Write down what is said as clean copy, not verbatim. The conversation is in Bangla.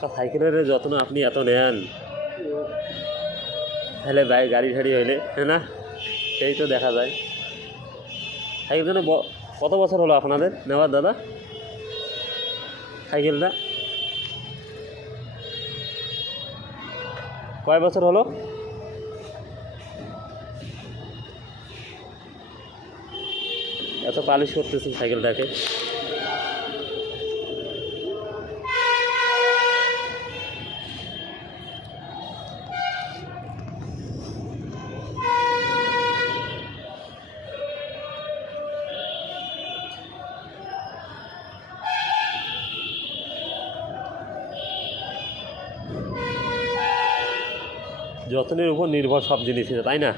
সাইকেলের যত্ন আপনি এত নেন, তাহলে বাইক গাড়ি ঠাড়ি হইলে না সেই তো দেখা যায়। সাইকেল জন্য কত বছর হলো আপনাদের নেওয়ার দাদা সাইকেলটা? কয় বছর হলো? এত পালিশ করতেছেন সাইকেলটাকে? যত্নের উপর নির্ভর সব জিনিস, তাই না?